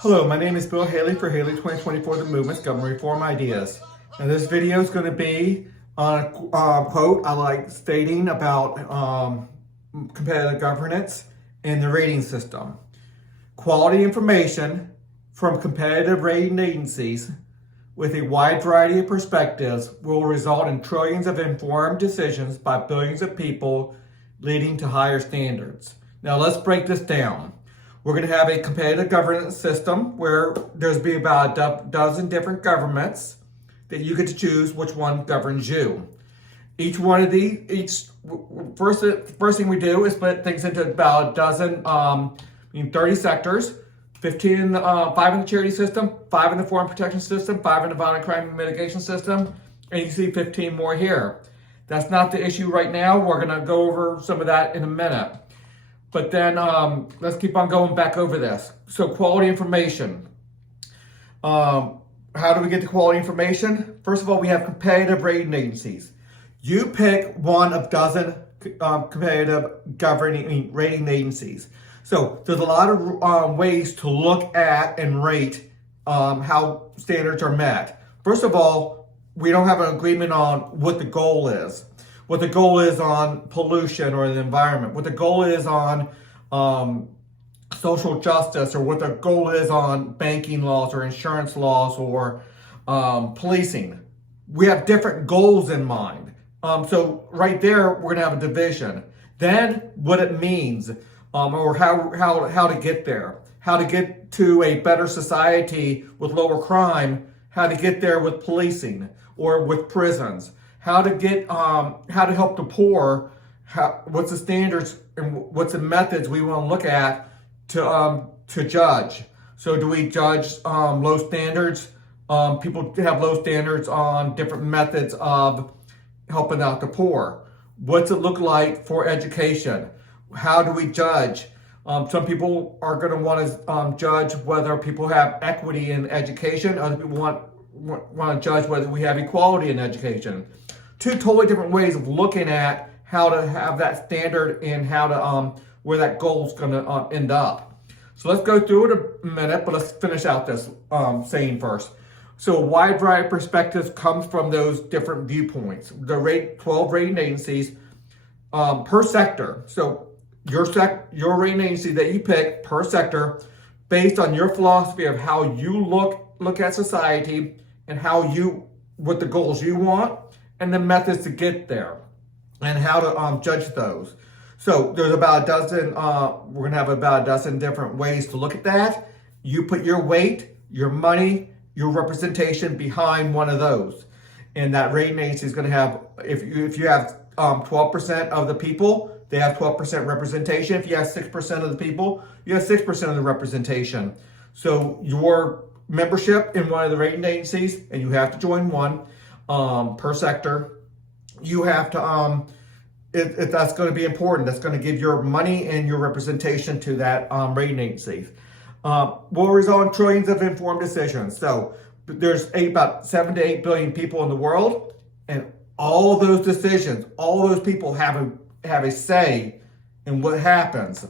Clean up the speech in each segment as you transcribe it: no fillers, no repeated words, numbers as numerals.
Hello, my name is Bill Haley for Haley2024 the Movement, Government Reform Ideas. Now this video is going to be on a quote I like stating about competitive governance and the rating system. Quality information from competitive rating agencies with a wide variety of perspectives will result in trillions of informed decisions by billions of people, leading to higher standards. Now let's break this down. We're going to have a competitive governance system where there's be about a dozen different governments that you get to choose which one governs you. Each one of these, first thing we do is split things into about a dozen, 30 sectors, 15 5 in the charity system, 5 in the foreign protection system, 5 in the violent crime mitigation system, and you can see 15 more here. That's not the issue right now. We're going to go over some of that in a minute. But then let's keep on going back over this. So quality information. How do we get the quality information? First of all, we have competitive rating agencies. You pick one of dozen competitive rating agencies. So there's a lot of ways to look at and rate how standards are met. First of all, we don't have an agreement on what the goal is. What the goal is on pollution or the environment, what the goal is on social justice, or what the goal is on banking laws or insurance laws or policing. We have different goals in mind. So right there, we're gonna have a division. Then what it means, or how to get there, how to get to a better society with lower crime, how to get there with policing or with prisons. How to get, how to help the poor, what's the standards and what's the methods we want to look at to judge. So do we judge low standards? People have low standards on different methods of helping out the poor. What's it look like for education? How do we judge? Some people are going to want to judge whether people have equity in education. Other people want to judge whether we have equality in education. Two totally different ways of looking at how to have that standard and how to where that goal is going to end up. So let's go through it a minute, but let's finish out this saying first. So a wide variety of perspectives comes from those different viewpoints. The 12 rating agencies per sector. So your rating agency that you pick per sector, based on your philosophy of how you look at society and what the goals you want, and the methods to get there, and how to judge those. So there's about a dozen, we're gonna have about a dozen different ways to look at that. You put your weight, your money, your representation behind one of those. And that rating agency is gonna have, if you have 12% of the people, they have 12% representation. If you have 6% of the people, you have 6% of the representation. So your membership in one of the rating agencies, and you have to join one, per sector, you have to, that's going to be important. That's going to give your money and your representation to that rating agency. Will result in trillions of informed decisions. So there's about 7 to 8 billion people in the world, and all those decisions, all those people have a say in what happens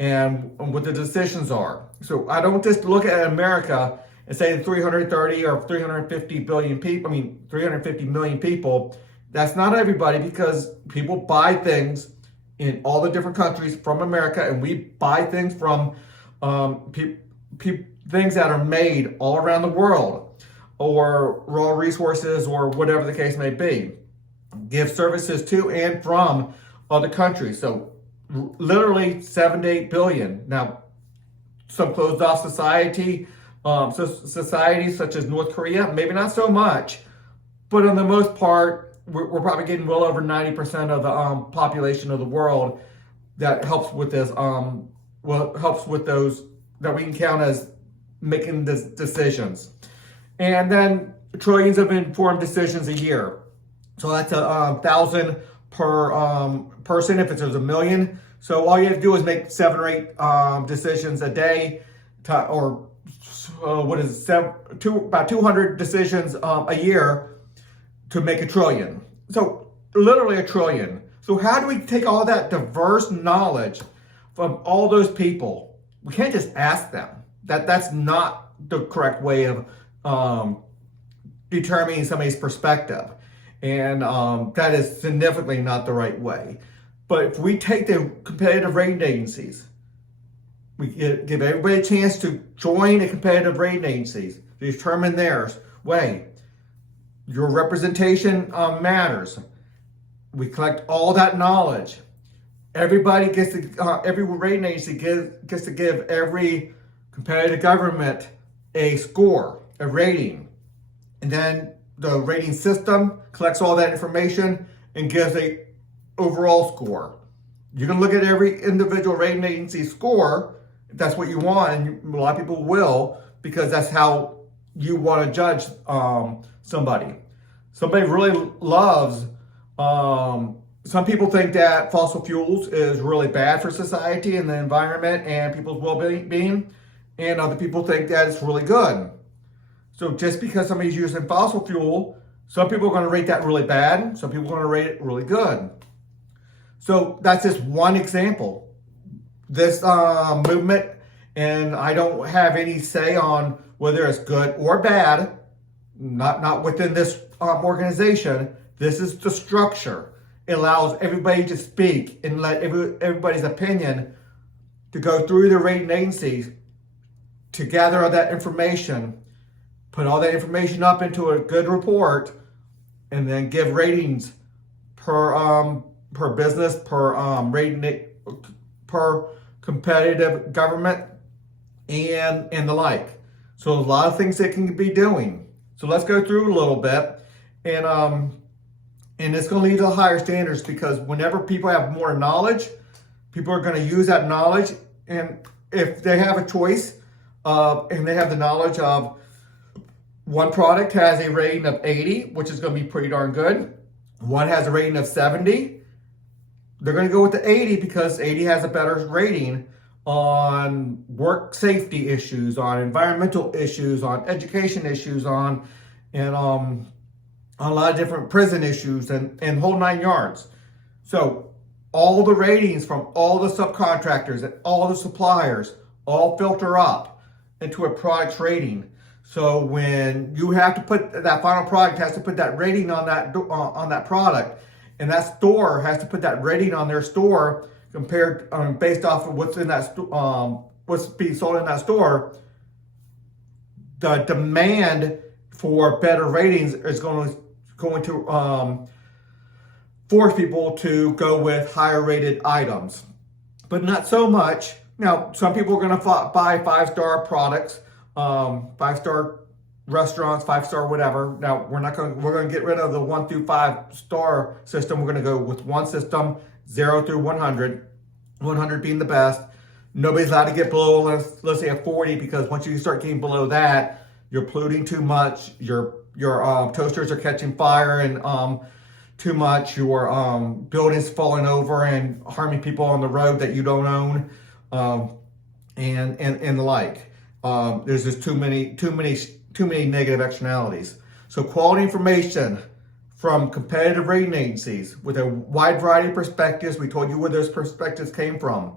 and what the decisions are. So I don't just look at America and say 330 or 350 billion people, 350 million people. That's not everybody, because people buy things in all the different countries from America, and we buy things from things that are made all around the world, or raw resources, or whatever the case may be. Give services to and from other countries. So literally 7 to 8 billion. Now, some closed off societies such as North Korea, maybe not so much, but on the most part, we're probably getting well over 90% of the population of the world that helps with this, helps with those that we can count as making this decisions. And then trillions of informed decisions a year. So that's 1,000 per person if there's a million. So all you have to do is make 7 or 8 decisions a day, or about 200 decisions a year to make a trillion. So literally a trillion. So how do we take all that diverse knowledge from all those people? We can't just ask them. That's not the correct way of determining somebody's perspective. And that is significantly not the right way. But if we take the competitive rating agencies, we give everybody a chance to join a competitive rating agencies to determine their way. Your representation matters. We collect all that knowledge. Everybody gets to, every rating agency gets to give every competitive government a score, a rating. And then the rating system collects all that information and gives a overall score. You can look at every individual rating agency score if that's what you want, and a lot of people will, because that's how you want to judge somebody. Somebody really loves, some people think that fossil fuels is really bad for society and the environment and people's well-being, and other people think that it's really good. So just because somebody's using fossil fuel, some people are going to rate that really bad, some people are going to rate it really good. So that's just one example. This movement, and I don't have any say on whether it's good or bad, not within this organization. This is the structure. It allows everybody to speak and let everybody's opinion to go through the rating agencies to gather all that information, put all that information up into a good report, and then give ratings per business, per rating, per competitive government, and the like. So a lot of things they can be doing. So let's go through a little bit, and it's going to lead to higher standards, because whenever people have more knowledge, people are going to use that knowledge. And if they have a choice and they have the knowledge of one product has a rating of 80, which is going to be pretty darn good. One has a rating of 70. They're going to go with the 80 because 80 has a better rating on work safety issues, on environmental issues, on education issues, on a lot of different prison issues and whole 9 yards. So all the ratings from all the subcontractors and all the suppliers all filter up into a product's rating. So when you have to put that final product has to put that rating on that product, and that store has to put that rating on their store compared based off of what's in that what's being sold in that store. The demand for better ratings is going to force people to go with higher rated items, but not so much. Now, some people are going to buy 5-star products, 5-star restaurants, 5-star whatever. Now, we're going to get rid of the 1 through 5-star system. We're going to go with one system, 0 through 100, 100 being the best. Nobody's allowed to get below, let's say, a 40, because once you start getting below that, you're polluting too much. Your toasters are catching fire and too much. Your buildings falling over and harming people on the road that you don't own, and the like. There's just too many negative externalities. So quality information from competitive rating agencies with a wide variety of perspectives. We told you where those perspectives came from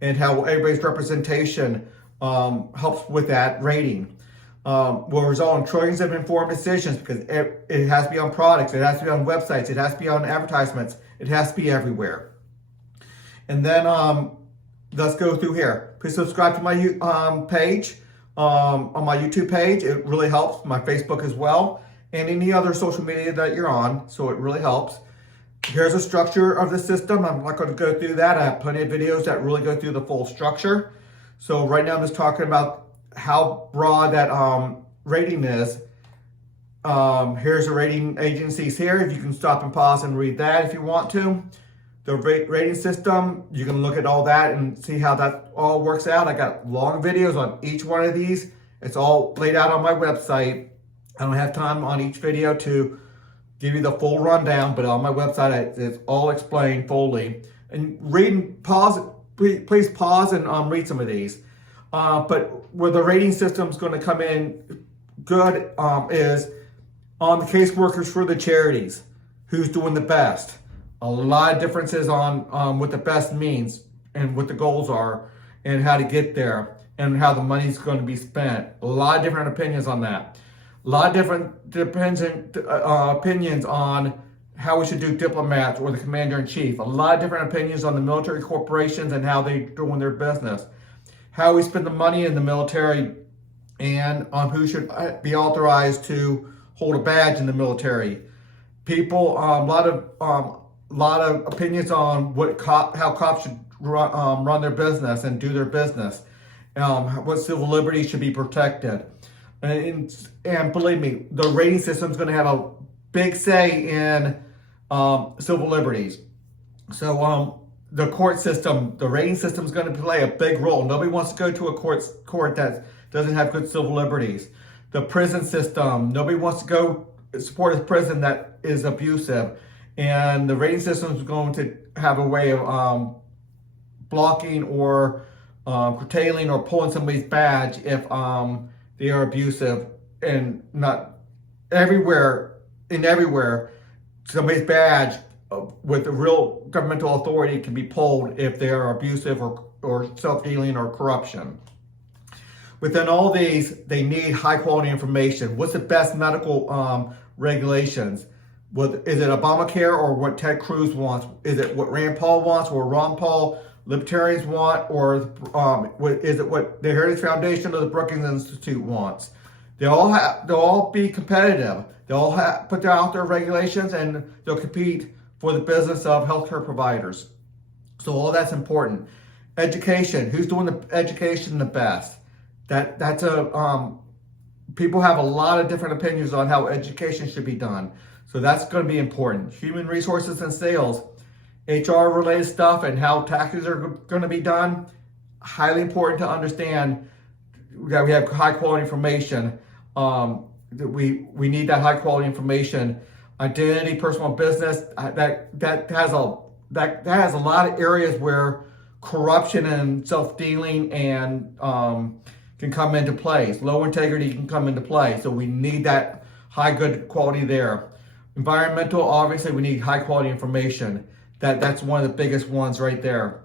and how everybody's representation helps with that rating. Will result in trillions of informed decisions, because it has to be on products, it has to be on websites, it has to be on advertisements, it has to be everywhere. And then let's go through here. Please subscribe to my page, on my YouTube page. It really helps. My Facebook as well, and any other social media that you're on. So it really helps. Here's a structure of the system. I'm not going to go through that. I have plenty of videos that really go through the full structure. So right now I'm just talking about how broad that rating is. Here's the rating agencies here. If you can stop and pause and read that if you want to. The rating system, you can look at all that and see how that all works out. I got long videos on each one of these. It's all laid out on my website. I don't have time on each video to give you the full rundown, but on my website it's all explained fully. And please pause and read some of these. But where the rating system is going to come in good is on the caseworkers for the charities. Who's doing the best? A lot of differences on what the best means and what the goals are and how to get there. and how the money's going to be spent. A lot of different opinions on that. A lot of different opinions on how we should do diplomats or the commander-in-chief. A lot of different opinions on the military corporations and how they're doing their business. How we spend the money in the military, and on who should be authorized to hold a badge in the military. People, a lot of opinions on how cops should run their business and do their business. What civil liberties should be protected. And believe me, the rating system is going to have a big say in civil liberties. So the court system, the rating system is going to play a big role. Nobody wants to go to a court that doesn't have good civil liberties. The prison system, nobody wants to go support a prison that is abusive. And the rating system is going to have a way of blocking or curtailing or pulling somebody's badge if they are abusive. And not everywhere, somebody's badge with a real governmental authority can be pulled if they are abusive or self-dealing or corruption. Within all these, they need high quality information. What's the best medical regulations? Is it Obamacare or what Ted Cruz wants? Is it what Rand Paul wants or Ron Paul libertarians want? Or is it what the Heritage Foundation or the Brookings Institute wants? They'll all be competitive. They'll all put out their regulations, and they'll compete for the business of healthcare providers. So all that's important. Education. Who's doing the education the best? People have a lot of different opinions on how education should be done. So that's going to be important. Human resources and sales, HR related stuff and how taxes are going to be done. Highly important to understand that we have high quality information. We need that high quality information. Identity, personal business, that has a lot of areas where corruption and self-dealing and can come into play. Low integrity can come into play. So we need that high good quality there. Environmental, obviously we need high quality information. That's one of the biggest ones right there.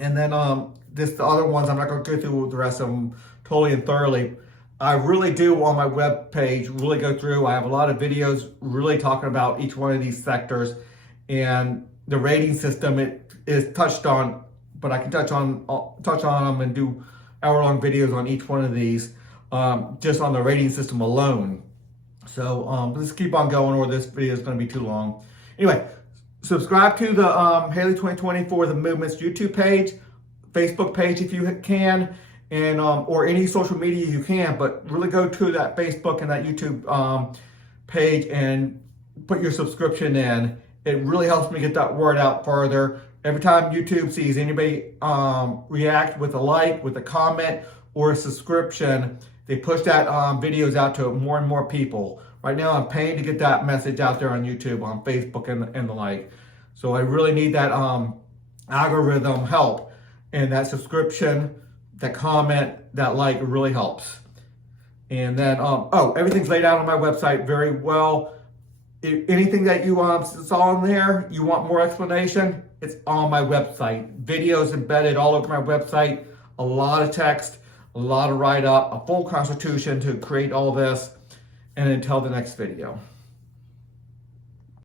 And then the other ones, I'm not going to go through the rest of them totally and thoroughly. I really do on my web page really go through. I have a lot of videos really talking about each one of these sectors, and the rating system it is touched on, but I can touch on them and do hour-long videos on each one of these, just on the rating system alone. So let's keep on going, or this video is going to be too long. Anyway, subscribe to the Haley2024 the Movement's YouTube page, Facebook page if you can, and or any social media you can, but really go to that Facebook and that YouTube page and put your subscription in. It really helps me get that word out further. Every time YouTube sees anybody react with a like, with a comment, or a subscription, they push that videos out to more and more people. Right now, I'm paying to get that message out there on YouTube, on Facebook, and the like. So I really need that algorithm help, and that subscription, that comment, that like, it really helps. And then, everything's laid out on my website very well. Anything that you saw on there, you want more explanation, it's on my website. Videos embedded all over my website, a lot of text, a lot of write-up, a full constitution to create all this. And until the next video.